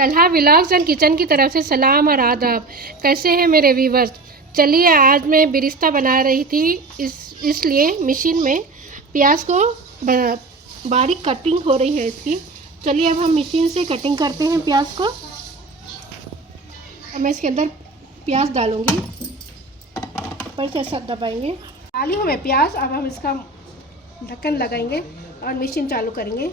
Talha vlogs and kitchen की तरफ से सलाम और आदाब। कैसे हैं मेरे व्यूवर्स। चलिए आज मैं बिरिस्ता बना रही थी, इसलिए मशीन में प्याज को बारीक कटिंग हो रही है इसकी। चलिए अब हम मशीन से कटिंग करते हैं प्याज को। अब मैं इसके अंदर प्याज डालूंगी, ऊपर से ऐसा दबाएंगे। डाली हूँ मैं प्याज। अब हम इसका ढक्कन लगाएंगे और मशीन चालू करेंगे।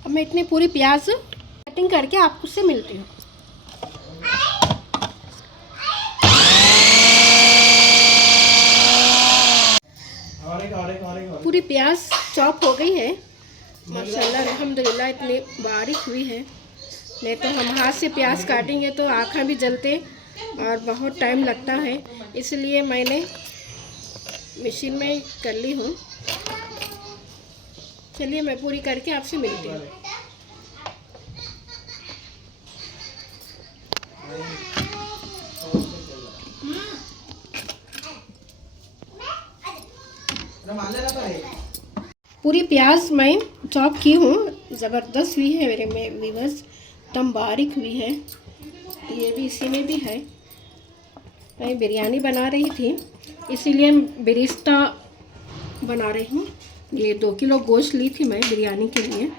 अब मैं इतनी पूरी प्याज कटिंग करके आपको से मिलती हूँ। पूरी प्याज चॉप हो गई है माशाल्लाह, अल्हम्दुलिल्लाह। इतनी बारीक हुई है। नहीं तो हम हाथ से प्याज काटेंगे तो आँखें भी जलते और बहुत टाइम लगता है, इसलिए मैंने मशीन में कर ली हूँ। चलिए मैं पूरी करके आपसे मिलती हूँ। पूरी प्याज मैं चॉप की हूँ, ज़बरदस्त हुई है मेरे में व्यूअर्स, एकदम बारीक हुई है। ये भी इसी में भी है। मैं बिरयानी बना रही थी, इसीलिए बिरिस्ता बना रही हूँ। ये 2 किलो गोश्त ली थी मैं बिरयानी के लिए।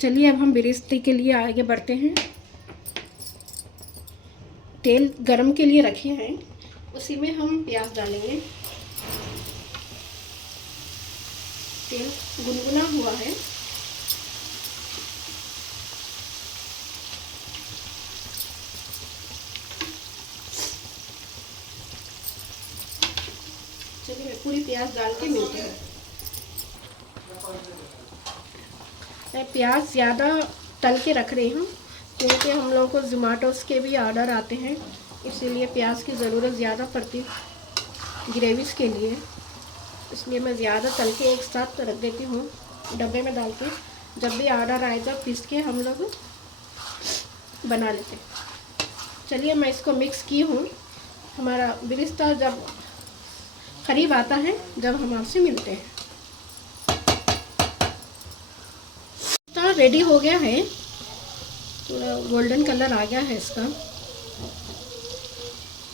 चलिए अब हम बिरिस्ते के लिए आगे बढ़ते हैं। तेल गरम के लिए रखे हैं, उसी में हम प्याज डालेंगे। तेल गुनगुना हुआ है। चलिए मैं पूरी प्याज डाल के मिलती हूँ। मैं प्याज ज़्यादा तल के रख रही हूँ, क्योंकि हम लोगों को जोमेटोस के भी ऑर्डर आते हैं, इसीलिए प्याज की ज़रूरत ज़्यादा पड़ती ग्रेवीज़ के लिए। इसलिए मैं ज़्यादा तल के एक साथ रख देती हूँ डब्बे में डाल के। जब भी ऑर्डर आए तब पीस के हम लोग बना लेते हैं। चलिए मैं इसको मिक्स की हूँ। हमारा बिरिस्ता जब करीब आता है, जब हम आपसे मिलते हैं। तो रेडी हो गया है, थोड़ा गोल्डन कलर आ गया है इसका।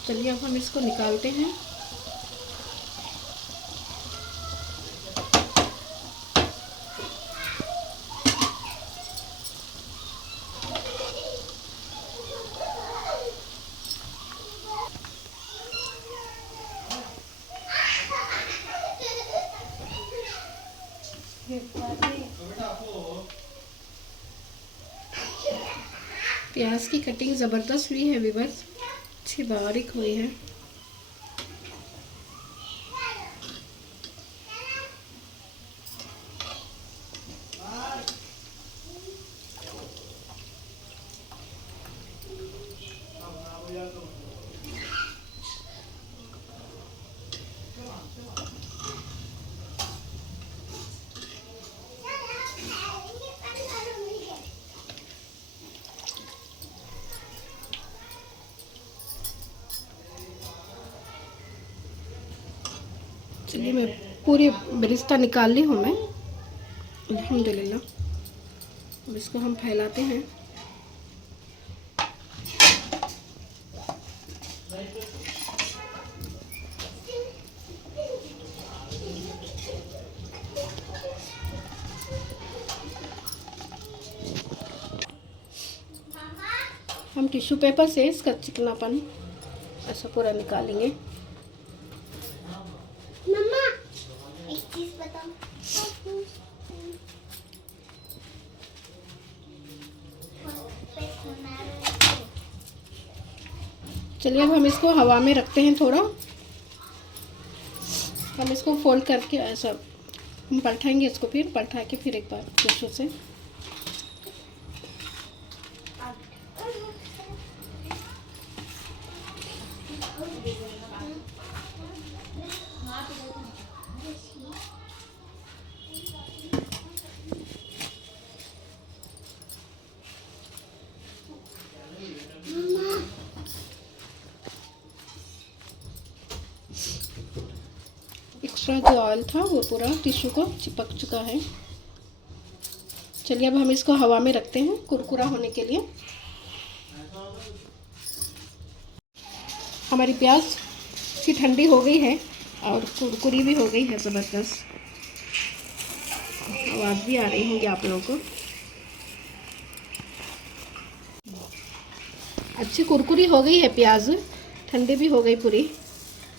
चलिए अब हम इसको निकालते हैं। प्याज की कटिंग ज़बरदस्त हुई है व्यूअर्स, अच्छी बारीक हुई है। चलिए मैं पूरी बिरिस्ता निकाल ली हूँ मैं, अल्हम्दुलिल्लाह। अब इसको हम फैलाते हैं। हम टिश्यू पेपर से इसका चिकनापन ऐसा पूरा निकालेंगे। मम्मा एक चीज बताओ। चलिए अब हम इसको हवा में रखते हैं थोड़ा। हम इसको फोल्ड करके ऐसा हम पलटाएंगे इसको, फिर पलटा के फिर एक बार टिश्यू से। एक्स्ट्रा जो ऑयल था वो पूरा टिश्यू को चिपक चुका है। चलिए अब हम इसको हवा में रखते हैं कुरकुरा होने के लिए। हमारी प्याज की ठंडी हो गई है और कुरकुरी भी हो गई है ज़बरदस्त। आवाज़ भी आ रही होंगी आप लोगों को। अच्छी कुरकुरी हो गई है प्याज, ठंडी भी हो गई पूरी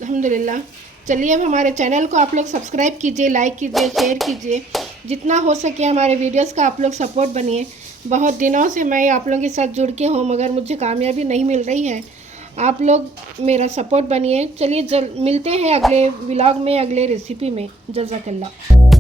अल्हम्दुलिल्लाह। चलिए अब हमारे चैनल को आप लोग सब्सक्राइब कीजिए, लाइक कीजिए, शेयर कीजिए, जितना हो सके हमारे वीडियोस का आप लोग सपोर्ट बनिए। बहुत दिनों से मैं आप लोगों के साथ जुड़ के हूँ मगर मुझे कामयाबी नहीं मिल रही है। आप लोग मेरा सपोर्ट बनिए। चलिए मिलते हैं अगले व्लॉग में, अगले रेसिपी में। जज़ाकल्लाह।